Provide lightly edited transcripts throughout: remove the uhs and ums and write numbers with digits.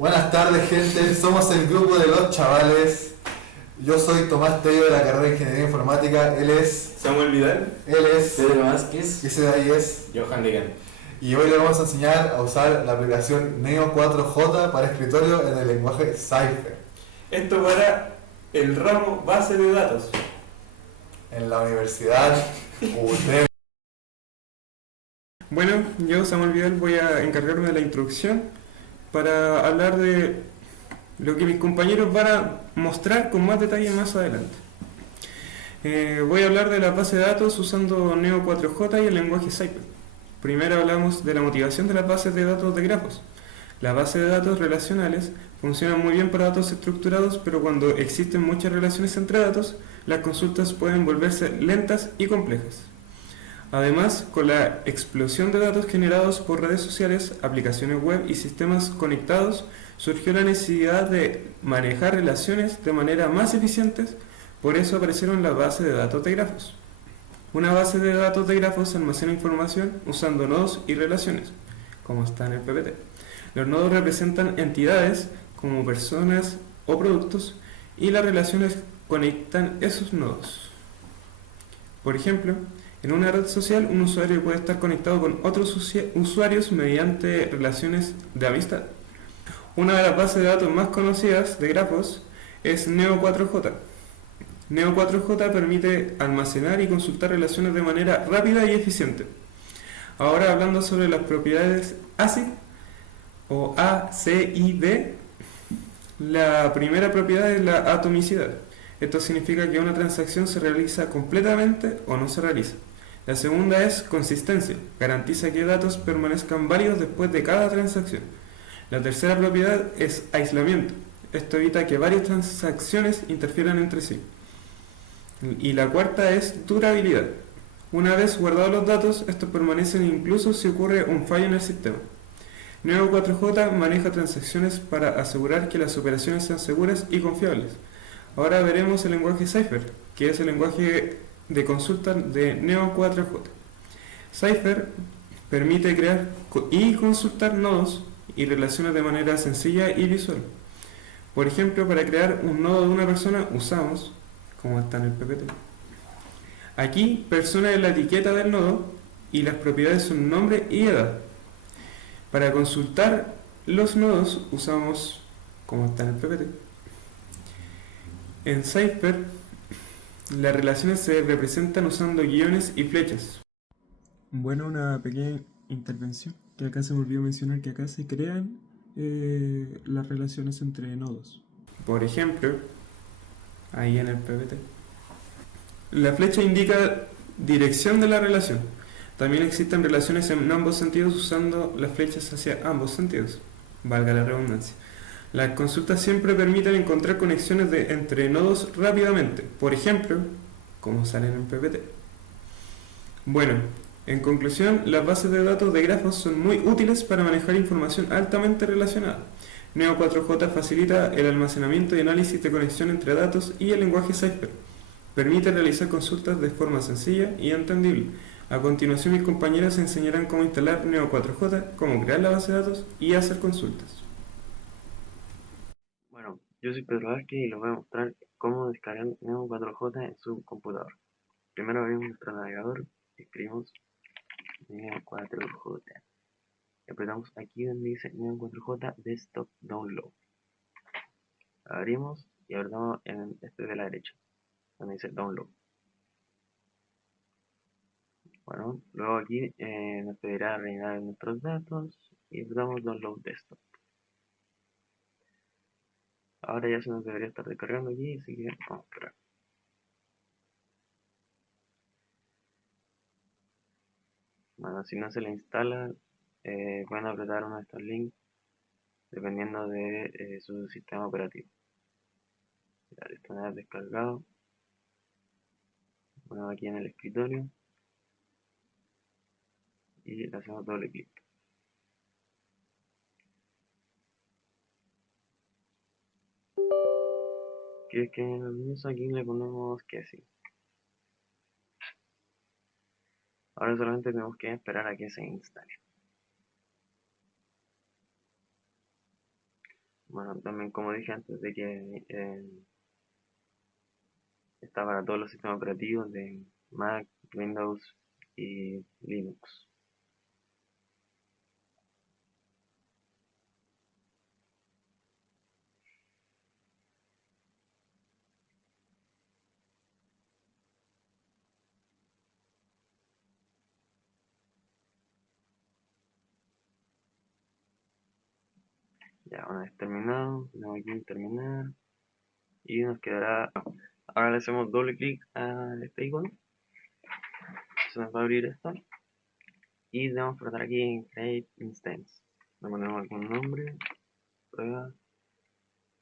Buenas tardes, gente. Somos el grupo de los chavales. Yo soy Tomás Tello de la carrera de Ingeniería Informática. Samuel Vidal, Él es, Pedro Vázquez, y ese de ahí es. Johan Ligan. Y hoy le vamos a enseñar a usar la aplicación Neo 4J para escritorio en el lenguaje Cypher Esto para el ramo base de datos. en la Universidad UTEP. Bueno, yo, Samuel Vidal, voy a encargarme de la introducción para hablar de lo que mis compañeros van a mostrar con más detalle más adelante. Voy a hablar de la base de datos usando Neo 4J y el lenguaje Cypher. Primero hablamos de la motivación de las bases de datos de grafos. Las bases de datos relacionales funcionan muy bien para datos estructurados, pero cuando existen muchas relaciones entre datos, las consultas pueden volverse lentas y complejas. Además, con la explosión de datos generados por redes sociales, aplicaciones web y sistemas conectados, surgió la necesidad de manejar relaciones de manera más eficiente, por eso aparecieron las bases de datos de grafos. Una base de datos de grafos almacena información usando nodos y relaciones, como está en el PPT. Los nodos representan entidades como personas o productos y las relaciones conectan esos nodos. Por ejemplo, en una red social, un usuario puede estar conectado con otros usuarios mediante relaciones de amistad. Una de las bases de datos más conocidas de grafos es Neo4j. Neo4j permite almacenar y consultar relaciones de manera rápida y eficiente. Ahora hablando sobre las propiedades ACID o ACID, la primera propiedad es la atomicidad. Esto significa que una transacción se realiza completamente o no se realiza. La segunda es consistencia, garantiza que datos permanezcan válidos después de cada transacción. La tercera propiedad es aislamiento. Esto evita que varias transacciones interfieran entre sí. Y la cuarta es durabilidad. Una vez guardados los datos, estos permanecen incluso si ocurre un fallo en el sistema. Neo4j maneja transacciones para asegurar que las operaciones sean seguras y confiables. Ahora veremos el lenguaje Cypher, que es el lenguaje de consulta de Neo4j. Cypher permite crear y consultar nodos y relaciones de manera sencilla y visual. Por ejemplo, para crear un nodo de una persona usamos, como está en el PPT, aquí persona es la etiqueta del nodo y las propiedades son nombre y edad. Para consultar los nodos usamos, como está en el PPT, en Cypher las relaciones se representan usando guiones y flechas. Bueno, una pequeña intervención, que acá se me olvidó mencionar que acá se crean las relaciones entre nodos. Por ejemplo, ahí en el PPT, la flecha indica dirección de la relación. También existen relaciones en ambos sentidos usando las flechas hacia ambos sentidos, valga la redundancia. Las consultas siempre permiten encontrar conexiones entre nodos rápidamente, por ejemplo, como sale en el PPT. Bueno, en conclusión, las bases de datos de grafos son muy útiles para manejar información altamente relacionada. Neo4j facilita el almacenamiento y análisis de conexión entre datos y el lenguaje Cypher. Permite realizar consultas de forma sencilla y entendible. A continuación, mis compañeros enseñarán cómo instalar Neo4j, cómo crear la base de datos y hacer consultas. Bueno, yo soy Pedro Vázquez y les voy a mostrar cómo descargar Neo 4J en su computador. Primero abrimos nuestro navegador, escribimos Neo 4J. Apretamos aquí donde dice Neo 4J Desktop Download. Abrimos y apretamos en este de la derecha, donde dice Download. Bueno, luego aquí nos pedirá rellenar nuestros datos y apretamos Download Desktop. Ahora ya se nos debería estar descargando aquí, así que vamos a esperar. Bueno, si no se le instala, pueden apretar uno de estos links dependiendo de su sistema operativo. Ya, esto me ha descargado. Bueno, aquí en el escritorio y le hacemos doble clic. Si es que aquí le ponemos que sí. Ahora solamente tenemos que esperar a que se instale. Bueno, también como dije antes de que está para todos los sistemas operativos de Mac, Windows y Linux. Ya, una vez terminado, tenemos aquí en terminar y nos quedará. Ahora le hacemos doble clic a este icono, se nos va a abrir esto y debemos tratar aquí en Create Instance. Le ponemos algún nombre, prueba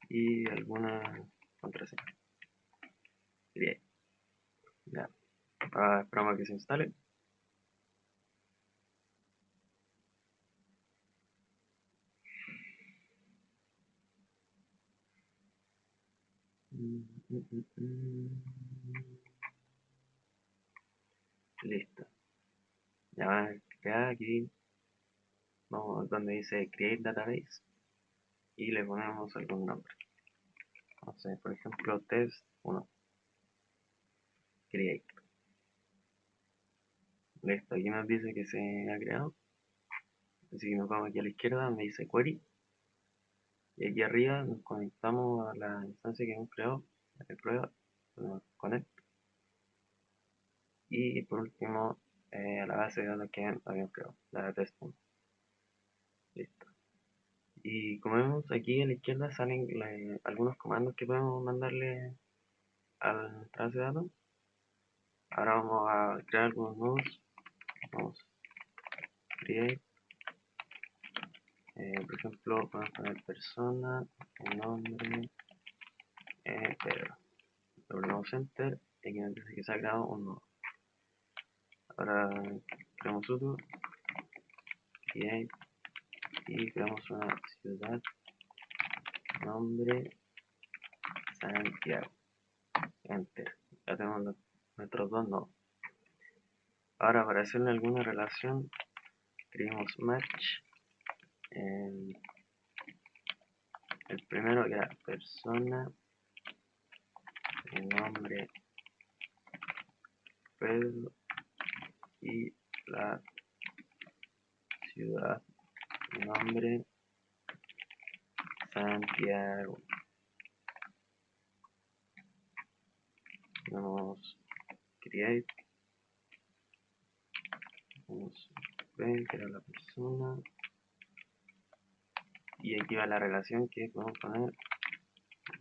y alguna contraseña. Create. Ya. Ahora esperamos a que se instale. Listo. Ya aquí vamos donde dice Create Database y le ponemos algún nombre. No sé, por ejemplo, test 1. Create. Listo, aquí nos dice que se ha creado. Así que nos vamos aquí a la izquierda donde dice Query. Y aquí arriba nos conectamos a la instancia que hemos creado, de prueba. Ponemos Connect. Y por último, a la base de datos que habíamos creado, la test 1. Listo. Y como vemos aquí a la izquierda salen algunos comandos que podemos mandarle a nuestra base de datos. Ahora vamos a crear algunos nuevos. Vamos create. Por ejemplo, podemos poner persona, el nombre, Pedro. Le ponemos enter y aquí nos dice que se ha creado un nuevo. Ahora creamos sudo, create y creamos una ciudad, nombre, Santiago. Enter. Ya tenemos nuestros dos nodos. Ahora para hacerle alguna relación, creamos match. El primero que era persona, el nombre Pedro y la ciudad, nombre Santiago. Vamos create, vamos ver que era la persona y aquí va la relación que podemos poner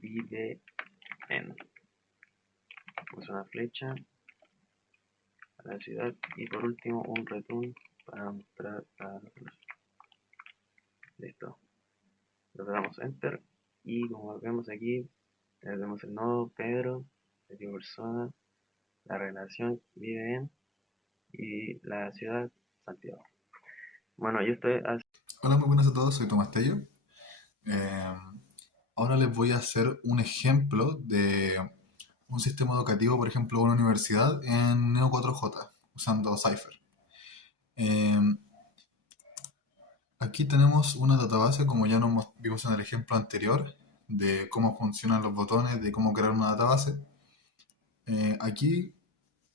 vive en. Vamos una flecha a la ciudad y por último un return para mostrar la relación. Listo. Le damos enter y como vemos aquí tenemos el nodo Pedro, el tipo persona, la relación vive en y la ciudad Santiago. Bueno, yo estoy Hola, muy buenas a todos, soy Tomás Tello. Eh, Ahora les voy a hacer un ejemplo de un sistema educativo, por ejemplo, una universidad en Neo 4J, usando Cypher. Eh, Aquí tenemos una database, como ya nos vimos en el ejemplo anterior, de cómo funcionan los botones, de cómo crear una database. Aquí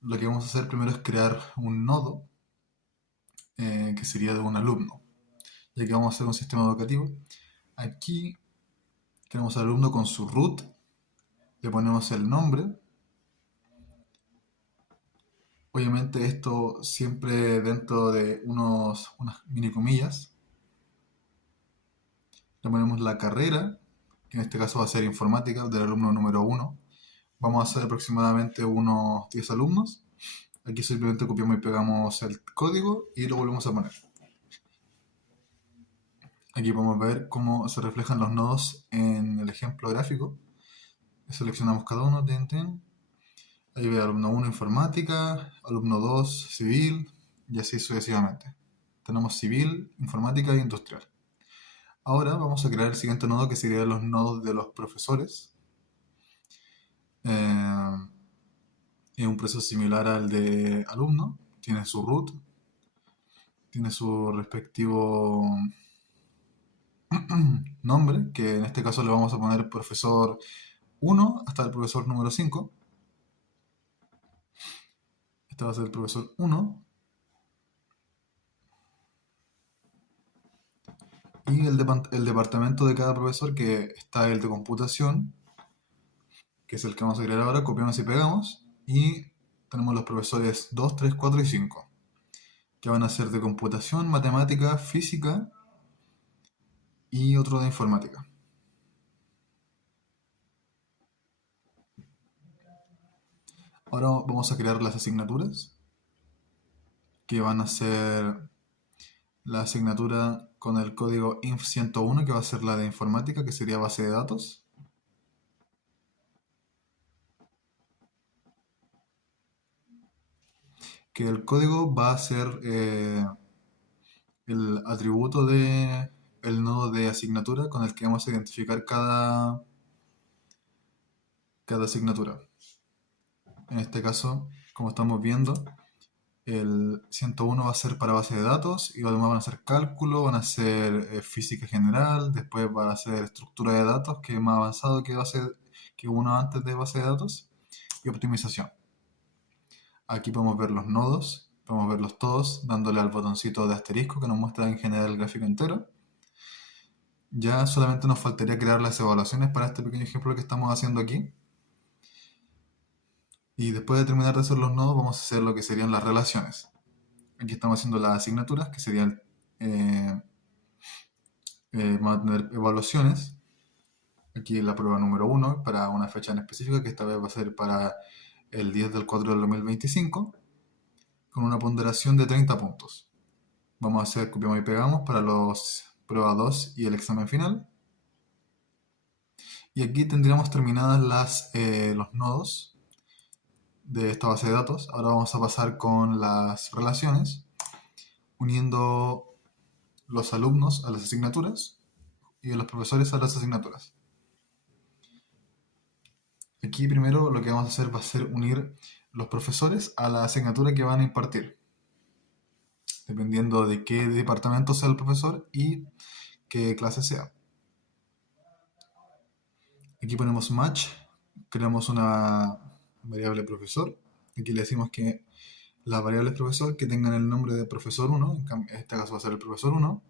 lo que vamos a hacer primero es crear un nodo, que sería de un alumno, ya que vamos a hacer un sistema educativo. Aquí tenemos al alumno con su root, le ponemos el nombre. Obviamente esto siempre dentro de unas mini comillas. Le ponemos la carrera, que en este caso va a ser informática, del alumno número 1. Vamos a hacer aproximadamente unos 10 alumnos. Aquí simplemente copiamos y pegamos el código y lo volvemos a poner. Aquí podemos ver cómo se reflejan los nodos en el ejemplo gráfico. Seleccionamos cada uno, ahí ve alumno 1 informática, alumno 2 civil y así sucesivamente. Tenemos civil, informática e industrial. Ahora vamos a crear el siguiente nodo que serían los nodos de los profesores. Es un proceso similar al de alumno. Tiene su root, tiene su respectivo nombre, que en este caso le vamos a poner profesor 1 hasta el profesor número 5. Este va a ser el profesor 1. Y el departamento de cada profesor, que está el de computación, que es el que vamos a crear ahora, copiamos y pegamos. Y tenemos los profesores 2, 3, 4 y 5, que van a ser de computación, matemática, física y otro de informática. Ahora vamos a crear las asignaturas, que van a ser la asignatura con el código inf101, que va a ser la de informática, que sería base de datos. Que el código va a ser el atributo de el nodo de asignatura con el que vamos a identificar cada asignatura. En este caso, como estamos viendo, el 101 va a ser para base de datos y además van a ser cálculo, van a ser física general, después va a ser estructura de datos, que es más avanzado que uno antes de base de datos, y optimización. Aquí podemos ver los nodos, podemos verlos todos, dándole al botoncito de asterisco que nos muestra en general el gráfico entero. Ya solamente nos faltaría crear las evaluaciones para este pequeño ejemplo que estamos haciendo aquí. Y después de terminar de hacer los nodos, vamos a hacer lo que serían las relaciones. Aquí estamos haciendo las asignaturas, que serían, vamos a tener evaluaciones. Aquí la prueba número 1 para una fecha en específica, que esta vez va a ser para el 10 del 4 del 2025, con una ponderación de 30 puntos. Vamos a hacer copiamos y pegamos para los prueba 2 y el examen final. Y aquí tendríamos terminadas los nodos de esta base de datos. Ahora vamos a pasar con las relaciones, uniendo los alumnos a las asignaturas y los profesores a las asignaturas. Aquí primero lo que vamos a hacer va a ser unir los profesores a la asignatura que van a impartir, dependiendo de qué departamento sea el profesor y qué clase sea. Aquí ponemos match, creamos una variable profesor. Aquí le decimos que las variables profesor que tengan el nombre de profesor 1, en este caso va a ser el profesor 1,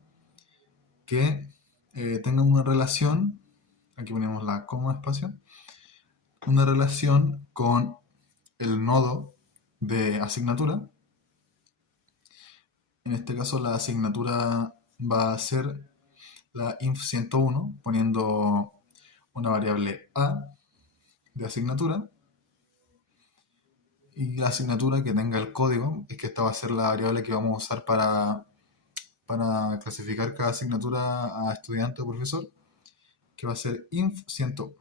que tengan una relación, aquí ponemos la coma espacio, una relación con el nodo de asignatura. En este caso la asignatura va a ser la inf101, poniendo una variable a de asignatura, y la asignatura que tenga el código, es que esta va a ser la variable que vamos a usar para clasificar cada asignatura a estudiante o profesor, que va a ser inf101.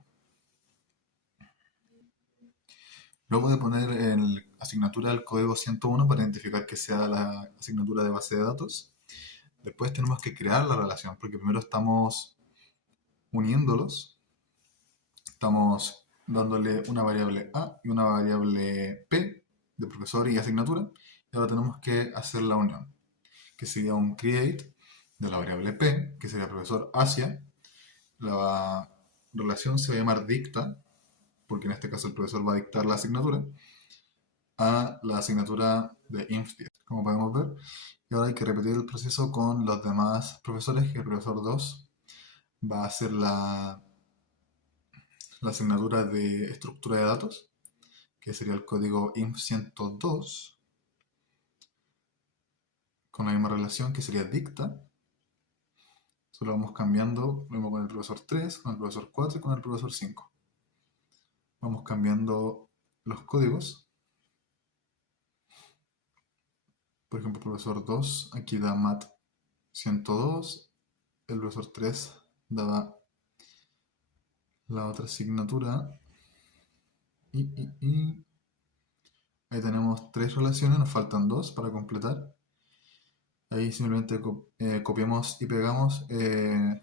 Luego de poner en la asignatura el código 101 para identificar que sea la asignatura de base de datos, después tenemos que crear la relación, porque primero estamos uniéndolos, estamos dándole una variable A y una variable P de profesor y asignatura, y ahora tenemos que hacer la unión, que sería un create de la variable P, que sería profesor hacia, la relación se va a llamar dicta, porque en este caso el profesor va a dictar la asignatura, a la asignatura de inf10, como podemos ver. Y ahora hay que repetir el proceso con los demás profesores, que el profesor 2 va a hacer la asignatura de estructura de datos, que sería el código inf102, con la misma relación que sería dicta. Solo vamos cambiando, lo mismo con el profesor 3, con el profesor 4 y con el profesor 5. Vamos cambiando los códigos. Por ejemplo, el profesor 2 aquí da mat 102, el profesor 3 daba la otra asignatura y ahí tenemos 3 relaciones, nos faltan 2 para completar. Ahí simplemente copiamos y pegamos,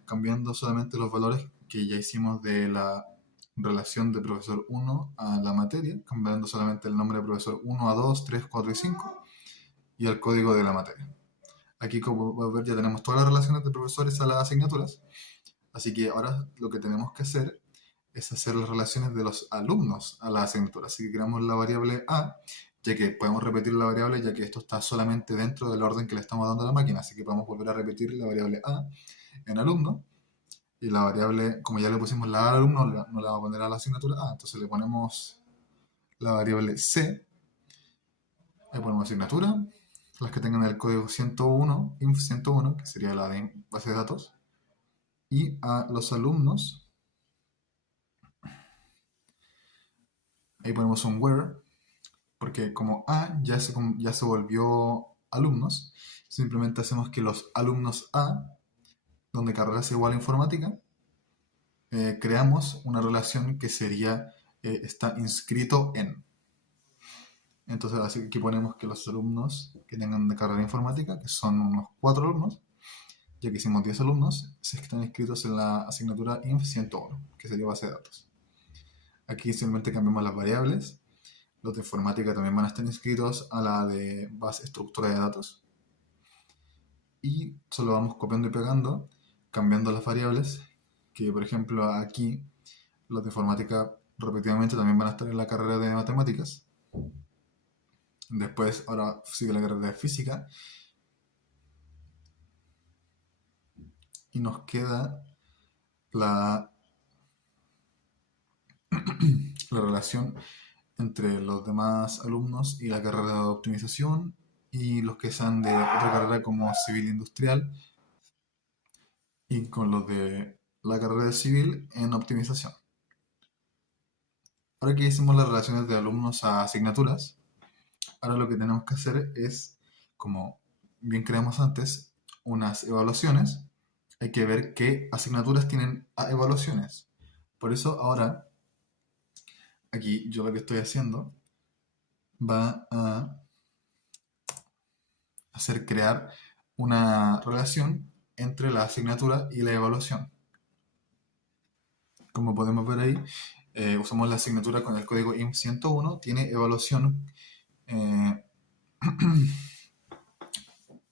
cambiando solamente los valores que ya hicimos de la relación de profesor 1 a la materia, cambiando solamente el nombre de profesor 1 a 2, 3, 4 y 5 y el código de la materia. Aquí, como puedes ver, ya tenemos todas las relaciones de profesores a las asignaturas. Así que ahora lo que tenemos que hacer es hacer las relaciones de los alumnos a las asignaturas. Así que creamos la variable A, ya que podemos repetir la variable, ya que esto está solamente dentro del orden que le estamos dando a la máquina. Así que podemos volver a repetir la variable A en alumno. Y la variable, como ya le pusimos la A al alumno, no la vamos a poner a la asignatura A. Entonces le ponemos la variable C. Le ponemos asignatura, las que tengan el código 101, inf 101, que sería la de base de datos. Y a los alumnos, ahí ponemos un where, porque como A ya se volvió alumnos, simplemente hacemos que los alumnos A, donde carrera es igual a informática, creamos una relación que sería está inscrito en. Entonces así que aquí ponemos que los alumnos que tengan de carrera informática, que son unos 4 alumnos, ya que hicimos 10 alumnos, se están inscritos en la asignatura INF 101, que sería base de datos. Aquí simplemente cambiamos las variables. Los de informática también van a estar inscritos a la de base estructura de datos. Y solo vamos copiando y pegando, cambiando las variables, que por ejemplo aquí los de informática repetidamente también van a estar en la carrera de matemáticas. Después ahora sigue la carrera de física. Y nos queda la relación entre los demás alumnos y la carrera de optimización y los que sean de otra carrera como civil industrial y con los de la carrera de civil en optimización. Ahora que hicimos las relaciones de alumnos a asignaturas, ahora lo que tenemos que hacer es, como bien creamos antes, unas evaluaciones. Hay que ver qué asignaturas tienen evaluaciones. Por eso ahora, aquí yo lo que estoy haciendo va a hacer crear una relación entre la asignatura y la evaluación. Como podemos ver ahí, usamos la asignatura con el código INF 101, tiene evaluación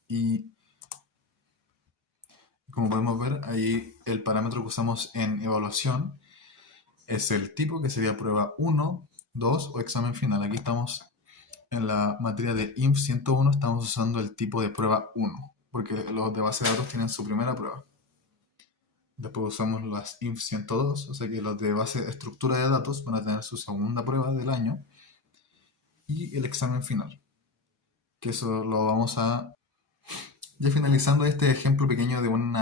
y como podemos ver ahí el parámetro que usamos en evaluación es el tipo, que sería prueba 1, 2 o examen final. Aquí estamos en la materia de INF 101, estamos usando el tipo de prueba 1, porque los de base de datos tienen su primera prueba. Después usamos las INF 102, o sea que los de base de estructura de datos van a tener su segunda prueba del año. Y el examen final, que eso lo vamos a... Ya finalizando este ejemplo pequeño de un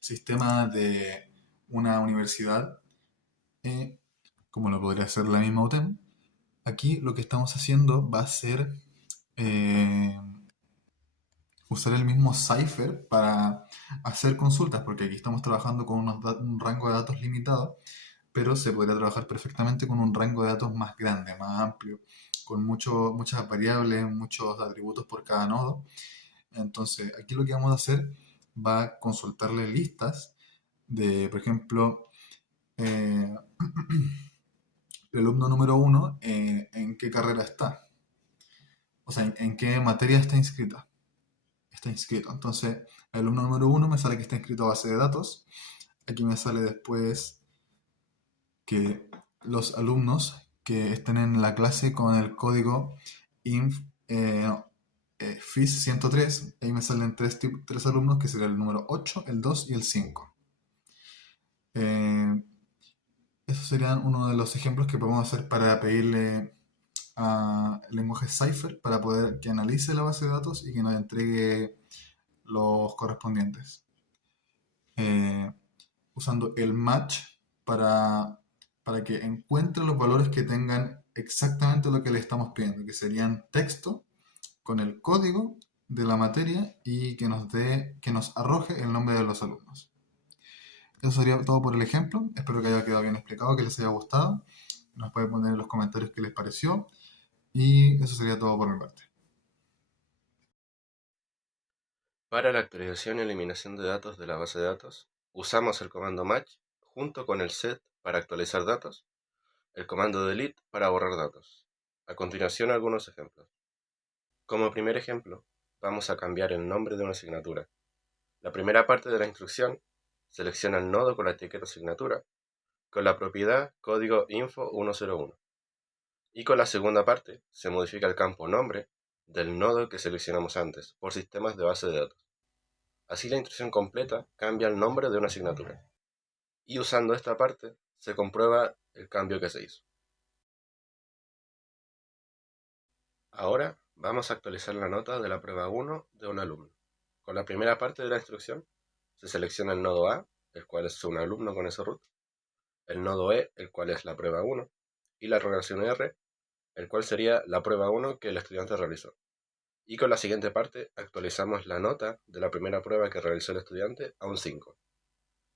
sistema de una universidad, como lo podría ser la misma UTEM, aquí lo que estamos haciendo va a ser usar el mismo cipher para hacer consultas, porque aquí estamos trabajando con un rango de datos limitado, pero se podría trabajar perfectamente con un rango de datos más grande, más amplio, con muchas variables, muchos atributos por cada nodo. Entonces, aquí lo que vamos a hacer va a consultarle listas de, por ejemplo, el alumno número 1, en qué carrera está. O sea, en qué materia está inscrita. Está inscrito. Entonces, el alumno número 1 me sale que está inscrito a base de datos. Aquí me sale después que los alumnos que estén en la clase con el código inf FIS 103, ahí me salen tres alumnos, que sería el número 8, el 2 y el 5. Esos serían uno de los ejemplos que podemos hacer para pedirle al lenguaje Cypher para poder que analice la base de datos y que nos entregue los correspondientes. Usando el match para que encuentre los valores que tengan exactamente lo que le estamos pidiendo, que serían texto con el código de la materia y que nos arroje el nombre de los alumnos. Eso sería todo por el ejemplo. Espero que haya quedado bien explicado, que les haya gustado. Nos pueden poner en los comentarios qué les pareció. Y eso sería todo por mi parte. Para la actualización y eliminación de datos de la base de datos, usamos el comando match junto con el set para actualizar datos, el comando delete para borrar datos. A continuación, algunos ejemplos. Como primer ejemplo, vamos a cambiar el nombre de una asignatura. La primera parte de la instrucción selecciona el nodo con la etiqueta asignatura, con la propiedad código info101. Y con la segunda parte se modifica el campo nombre del nodo que seleccionamos antes por sistemas de base de datos. Así la instrucción completa cambia el nombre de una asignatura. Y usando esta parte se comprueba el cambio que se hizo. Ahora vamos a actualizar la nota de la prueba 1 de un alumno. Con la primera parte de la instrucción se selecciona el nodo A, el cual es un alumno con ese root, el nodo E, el cual es la prueba 1, y la relación R, el cual sería la prueba 1 que el estudiante realizó. Y con la siguiente parte actualizamos la nota de la primera prueba que realizó el estudiante a un 5.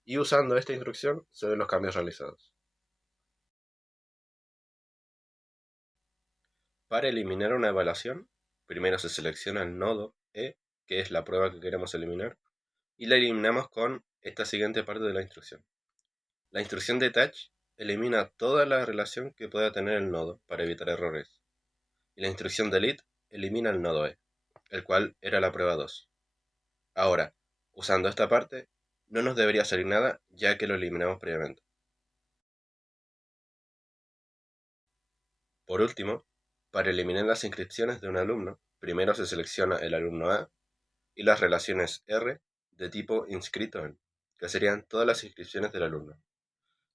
Y usando esta instrucción se ven los cambios realizados. Para eliminar una evaluación, primero se selecciona el nodo E, que es la prueba que queremos eliminar, y la eliminamos con esta siguiente parte de la instrucción. La instrucción detach elimina toda la relación que pueda tener el nodo para evitar errores. Y la instrucción delete elimina el nodo E, el cual era la prueba 2. Ahora, usando esta parte, no nos debería salir nada ya que lo eliminamos previamente. Por último, para eliminar las inscripciones de un alumno, primero se selecciona el alumno A y las relaciones R de tipo inscrito en, que serían todas las inscripciones del alumno.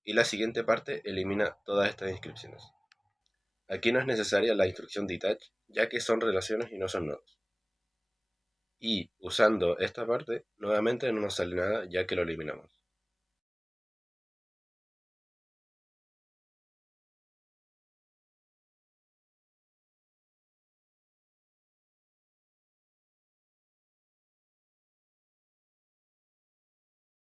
Y la siguiente parte elimina todas estas inscripciones. Aquí no es necesaria la instrucción detach, ya que son relaciones y no son nodos. Y usando esta parte, nuevamente no nos sale nada ya que lo eliminamos.